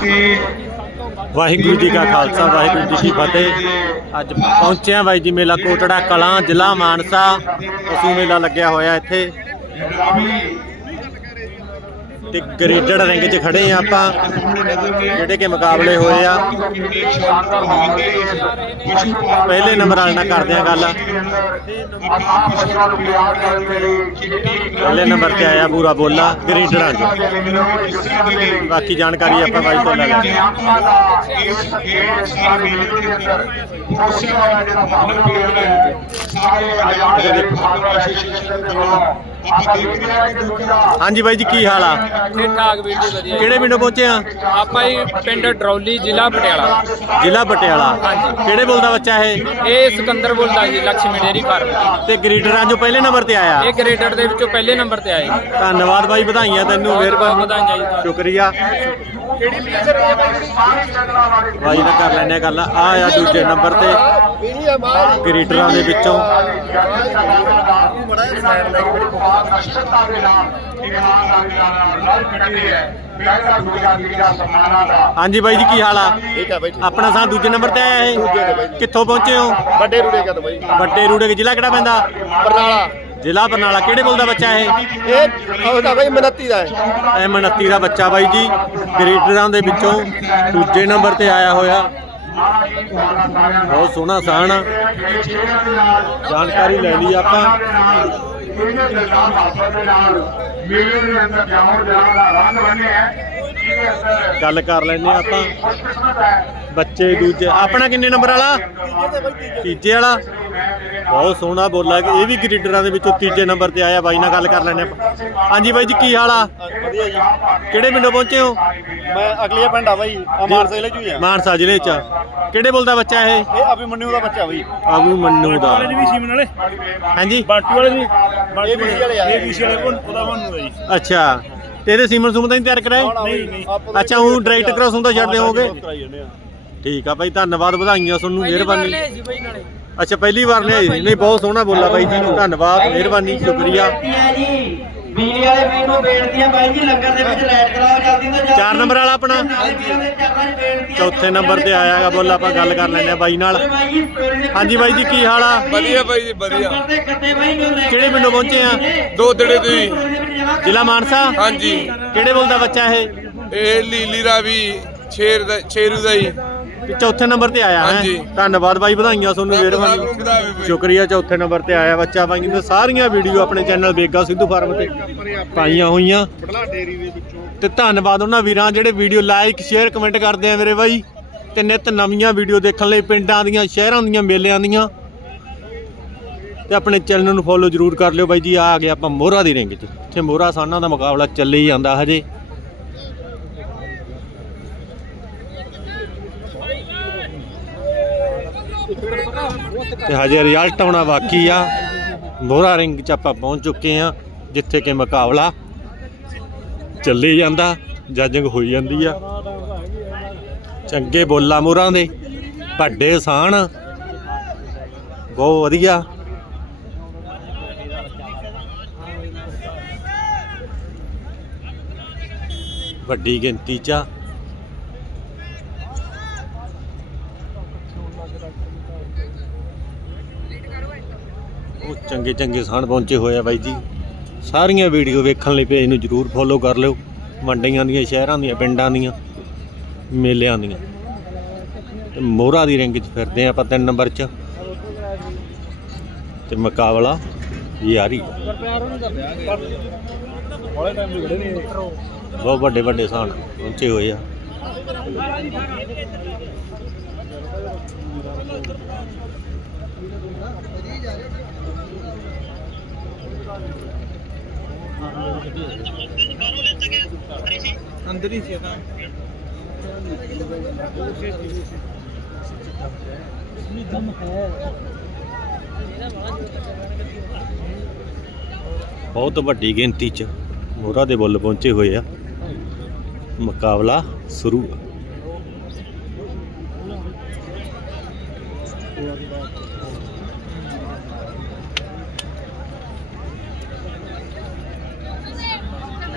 ਤੇ ਵਾਹਿਗੁਰੂ ਜੀ ਕਾ ਖਾਲਸਾ, ਵਾਹਿਗੁਰੂ ਜੀ ਕੀ ਫਤਿਹ। ਅੱਜ ਪਹੁੰਚਿਆ ਆ ਬਾਈ ਜੀ ਮੇਲਾ ਕੋਟੜਾ ਕਲਾਂ, ਜ਼ਿਲ੍ਹਾ ਮਾਨਸਾ। ਪਸ਼ੂ ਮੇਲਾ ਲੱਗਿਆ ਹੋਇਆ ਇੱਥੇ। ਤੇ ਗ੍ਰੇਡਡ ਰਿੰਗ 'ਚ ਖੜੇ ਆ ਆਪਾਂ, ਜਿਹੜੇ ਕਿ ਮੁਕਾਬਲੇ ਹੋਏ ਆ। ਪਹਿਲੇ ਨੰਬਰ ਵਾਲੇ ਨਾਲ ਕਰਦੇ ਆ ਗੱਲ। ਪਹਿਲੇ ਨੰਬਰ ਤੇ ਆਇਆ ਪੂਰਾ ਬੋਲਾ ਗ੍ਰੇਡਰਾਂ 'ਚ ਬਾਕੀ ਜਾਣਕਾਰੀ ਆਪਾਂ ਬਾਈ ਤੋਂ ਲੈ ਲਾਂਗੇ ਸਾਰੇ ਆਜ਼ਾਦ ਹੈ ਫਾਰਮਰ ਐਸੋਸੀਏਸ਼ਨ ਦੇ ਵੱਲੋਂ ਆਪਾਂ ਦੇਖਦੇ ਹਾਂ ਕਿ ਦੂਜਾ ਹਾਂਜੀ ਬਾਈ ਜੀ ਕੀ ਹਾਲ ਆ? ਠੀਕ ਠਾਕ ਵੀਰ ਜੀ ਵਧੀਆ। ਕਿਹੜੇ ਪਿੰਡੋਂ ਪਹੁੰਚੇ ਆ? ਆਪਾਂ ਹੀ ਪਿੰਡ ਡਰੌਲੀ ਜ਼ਿਲ੍ਹਾ ਪਟਿਆਲਾ। ਜ਼ਿਲ੍ਹਾ ਪਟਿਆਲਾ। ਕਿਹੜੇ ਬੋਲ ਦਾ ਬੱਚਾ ਇਹ? ਇਹ ਸਿਕੰਦਰ ਬੋਲਦਾ ਜੀ ਲక్ష్ਮੀ ਡੇਰੀ ਫਾਰਮ। ਤੇ ਗ੍ਰੇਡਰਾਂ 'ਚੋਂ ਪਹਿਲੇ ਨੰਬਰ ਤੇ ਆਇਆ? ਇਹ ਗ੍ਰੇਡਰ ਦੇ ਵਿੱਚੋਂ ਪਹਿਲੇ ਨੰਬਰ ਤੇ ਆਏ ਧੰਨਵਾਦ ਬਾਈ ਵਧਾਈਆਂ ਤੈਨੂੰ ਮਿਹਰਬਾਨੀ। ਵਧਾਈਆਂ ਜੀ ਬਾਈ ਨਾਲ ਕਰ ਲੈਣੇ ਗੱਲ। ਆ ਆ ਦੂਜੇ ਨੰਬਰ ਤੇ। ਗ੍ਰੇਡਰਾਂ ਦੇ ਵਿੱਚੋਂ। ਹਾਂਜੀ ਬਾਈ ਜੀ ਕੀ ਹਾਲ ਆ? ਠੀਕ ਹੈ ਬਾਈ ਆਪਣਾ ਸਾਹ ਦੂਜੇ ਨੰਬਰ ਤੇ ਆਇਆ ਇਹ? ਕਿੱਥੋਂ ਪਹੁੰਚੇ ਹੋ? ਵੱਡੇ ਰੂੜੇ ਕਾ ਬਾਈ। ਵੱਡੇ ਰੂੜੇ ਦੇ ਜ਼ਿਲ੍ਹਾ ਕਿਹੜਾ ਪੈਂਦਾ? ਬਰਨਾਲਾ। ਜ਼ਿਲ੍ਹਾ ਬਰਨਾਲਾ ਕਿਹੜੇ ਬੋਲ ਦਾ ਬੱਚਾ ਇਹ? ਇਹ ਉਹਦਾ ਬਾਈ ਮਨੱਤੀ ਦਾ ਹੈ। ਐ 29 ਦਾ ਬੱਚਾ ਬਾਈ ਜੀ ਗ੍ਰੇਡਰਾਂ ਦੇ ਵਿੱਚੋਂ ਦੂਜੇ ਨੰਬਰ ਤੇ ਆਇਆ ਹੋਇਆ। ਬਹੁਤ ਸੋਹਣਾ ਆ ਜਾਣਕਾਰੀ ਲੈ ਲਈ ਆਪਾਂ। ਇਹਨੇ ਦਰਗਾਹ ਬਾਬਾ ਦੇ ਨਾਲ ਮੇਲੇ ਦੇ ਅੰਦਰ ਜਾਉਣ ਜਾਣ ਦਾ ਰੰਗ ਬੰਨਿਆ ਇਹਦੇ ਅੰਦਰ ਗੱਲ ਕਰ ਲੈਨੇ ਆਪਾਂ। ਹੈ ਬੱਚੇ ਦੂਜੇ ਆਪਣਾ ਕਿੰਨੇ ਨੰਬਰ ਵਾਲਾ? ਤੀਜੇ ਵਾਲਾ। ਬਹੁਤ ਸੋਹਣਾ ਬੋਲਾ ਕਿ ਇਹ ਵੀ ਗ੍ਰੀਡਰਾਂ ਦੇ ਵਿੱਚੋਂ ਤੀਜੇ ਨੰਬਰ ਤੇ ਆਇਆ। ਬਾਈ ਨਾਲ ਗੱਲ ਕਰ ਆਪਾਂ ਹਾਂਜੀ ਬਾਈ ਜੀ ਕੀ ਹਾਲ ਆ? ਵਧੀਆ ਜੀ। ਕਿਹੜੇ ਪਿੰਡੋਂ ਪਹੁੰਚੇ ਹੋ? ਮੈਂ ਅਗਲੀ ਪਿੰਡ ਆ ਬਾਈ ਅਮਾਨਸਾ ਜ਼ਿਲ੍ਹੇ ਚੋਂ ਹੀ ਆ। ਮਾਨਸਾ ਜ਼ਿਲ੍ਹੇ ਚ ਕਿਹੜੇ ਬੋਲ ਦਾ ਬੱਚਾ ਇਹ? ਇਹ ਅਭਿਮਨਿਊ ਦਾ ਬੱਚਾ ਬਾਈ। ਆਬੂ ਮੰਨੂ ਦਾ। ਸੀਮਨ ਵਾਲੇ ਹਾਂਜੀ? ਬਾਟੂ ਵਾਲੇ ਵੀ। ਇਹ ਵੀ ਵਾਲੇ ਆ। ਇਹ ਬੀਸੀ ਵਾਲੇ ਕੋਲ ਉਹਦਾ ਬਣੂਗਾ ਜੀ। ਅੱਛਾ। ਤੇ ਇਹਦੇ ਸੀਮਨ ਸੁਮਨ ਤਾਂ ਨਹੀਂ ਤਿਆਰ ਕਰਾਏ ਨਹੀਂ ਨਹੀਂ। ਅੱਛਾ ਉਹ ਡਾਇਰੈਕਟ ਕ੍ਰਾਸ ਹੁੰਦਾ ਆ। ਠੀਕ ਆ ਬਾਈ ਧੰਨਵਾਦ ਵਧਾਈਆਂ ਤੁਹਾਨੂੰ ਮਿਹਰਬਾਨੀ। ਜੀ ਬਾਈ ਨਾਲੇ। ਅੱਛਾ ਪਹਿਲੀ ਵਾਰ ਸੀ। ਨਹੀਂ ਬਹੁਤ ਸੋਹਣਾ ਬੋਲਾ ਬਾਈ ਜੀ ਧੰਨਵਾਦ ਮਿਹਰਬਾਨੀ ਸ਼ੁਕਰੀਆ। ਬਿਜਲੀ ਵਾਲੇ ਵੀਰ ਨੂੰ ਬੇਨਤੀ ਹੈ ਬਾਈ ਜੀ ਲੰਗਰ ਦੇ ਵਿੱਚ ਲਾਈਟ ਚਲਾਓ ਜਲਦੀ ਤੋਂ ਜਲਦੀ ਚਾਰ ਨੰਬਰ ਵਾਲਾ ਆਪਣਾ। ਚੌਥੇ ਨੰਬਰ ਤੇ ਆਇਆਗਾ ਬੋਲਾ ਆਪਾਂ ਗੱਲ ਕਰ ਲੈਂਦੇ ਆ ਬਾਈ ਨਾਲ। ਹਾਂਜੀ ਬਾਈ ਜੀ ਕੀ ਹਾਲ ਆ? ਵਧੀਆ ਬਾਈ ਜੀ ਵਧੀਆ। ਨੂੰ ਕਿਹੜੇ ਪਿੰਡੋਂ ਪਹੁੰਚੇ ਆ? ਦੋ ਦੜੇ ਤੋਂ ਹੀ ਸਟੋਰੀ ਦੇ ਵਿੱਚ ਜਮ੍ਹਾਂ ਕਰ- ਜ਼ਿਲ੍ਹਾ ਮਾਨਸਾ? ਹਾਂਜੀ। ਕਿਹੜੇ ਬੋਲ ਦਾ ਬੱਚਾ ਇਹ? ਇਹ ਲੀਲੀ ਰਾਵੀ ਸ਼ੇਰ ਦਾ ਸ਼ੇਰੂ ਦਾ ਹੀ। ਚੌਥੇ ਨੰਬਰ ਤੇ ਆਇਆ ਹੈ। ਹਾਂਜੀ। ਧੰਨਵਾਦ ਬਾਈ ਵਧਾਈਆਂ ਤੁਹਾਨੂੰ ਰੱਬ ਮਿਹਰਬਾਨੀ ਤੁਹਾਨੂੰ ਵਧਾਵੇ ਬਾਈ। ਸ਼ੁਕਰੀਆ ਚੌਥੇ ਨੰਬਰ ਤੇ ਆਇਆ ਬੱਚਾ ਬਾਈ। ਕਹਿੰਦੇ ਸਾਰੀਆਂ ਵੀਡੀਓ ਆਪਣੇ ਚੈਨਲ ਬੇਗਾ ਸਿੱਧੂ ਫਾਰਮ ਤੇ ਪਾਈਆਂ ਹੋਈਆਂ। ਤੇ ਧੰਨਵਾਦ ਉਹਨਾਂ ਵੀਰਾਂ ਜਿਹੜੇ ਵੀਡੀਓ ਲਾਈਕ ਸ਼ੇਅਰ ਕਮੈਂਟ ਕਰਦੇ ਆ ਮੇਰੇ ਬਾਈ। ਤੇ ਨਿਤ ਨਵੀਆਂ ਵੀਡੀਓ ਦੇਖਣ ਲਈ ਪਿੰਡਾਂ ਦੀਆਂ ਸ਼ਹਿਰਾਂ ਦੀਆਂ ਮੇਲਿਆਂ ਦੀਆਂ। ਤੇ ਆਪਣੇ ਚੈਨਲ ਨੂੰ ਫੋਲੋ ਜਰੂਰ ਕਰ ਲਿਓ ਬਾਈ ਜੀ। ਆ ਗਿਆ ਆਪਾਂ ਮੋਹਰਾ ਦੀ ਰਿੰਗ 'ਚ। ਇੱਥੇ ਮੋਹਰਾ ਸਾਨਾਂ ਦਾ ਮੁਕਾਬਲਾ ਚੱਲੇ ਹੀ ਜਾਂਦਾ ਹਜੇ। ਤੇ ਹਜੇ ਰਿਜ਼ਲਟ ਆਉਣਾ ਬਾਕੀ ਆ। ਮੋਹਰਾ ਰਿੰਗ 'ਚ ਆਪਾਂ ਪਹੁੰਚ ਚੁੱਕੇ ਆ, ਜਿੱਥੇ ਕਿ ਮੁਕਾਬਲਾ ਚੱਲੀ ਜਾਂਦਾ ਜੱਜਿੰਗ ਹੋਈ ਜਾਂਦੀ ਆ। ਚੰਗੇ ਬੋਲਾ ਮੋਹਰਾਂ ਦੇ, ਵੱਡੇ ਸਾਨ ਬਹੁਤ ਵਧੀਆ। ਵੱਡੀ ਗਿਣਤੀ 'ਚ ਚੰਗੇ ਚੰਗੇ ਸਾਨ ਪਹੁੰਚੇ ਹੋਏ ਆ ਬਾਈ ਜੀ। ਸਾਰੀਆਂ ਵੀਡੀਓ ਵੇਖਣ ਲਈ ਪੇਜ ਨੂੰ ਜਰੂਰ ਫੋਲੋ ਕਰ ਲਿਓ। ਮੰਡੀਆਂ ਦੀਆਂ, ਸ਼ਹਿਰਾਂ ਦੀਆਂ, ਪਿੰਡਾਂ ਦੀਆਂ, ਮੇਲਿਆਂ ਦੀਆਂ। ਤੇ ਮੋਹਰਾ ਦੀ ਰਿੰਗ 'ਚ ਫਿਰਦੇ ਆ ਆਪਾਂ ਤਿੰਨ ਨੰਬਰ 'ਚ। ਤੇ ਮੁਕਾਬਲਾ ਯਾਰੀ। ਬਹੁਤ ਵੱਡੇ ਵੱਡੇ ਸਾਨ ਪਹੁੰਚੇ ਹੋਏ ਆ। ਅੰਦਰ ਹੀ ਸੀ ਤਾਂ ਬਹੁਤ ਵੱਡੀ ਗਿਣਤੀ 'ਚ ਮੋਹਰਾ ਦੇ ਬੁੱਲ ਪਹੁੰਚੇ ਹੋਏ ਆ ਮੁਕਾਬਲਾ ਸ਼ੁਰੂ ਆ।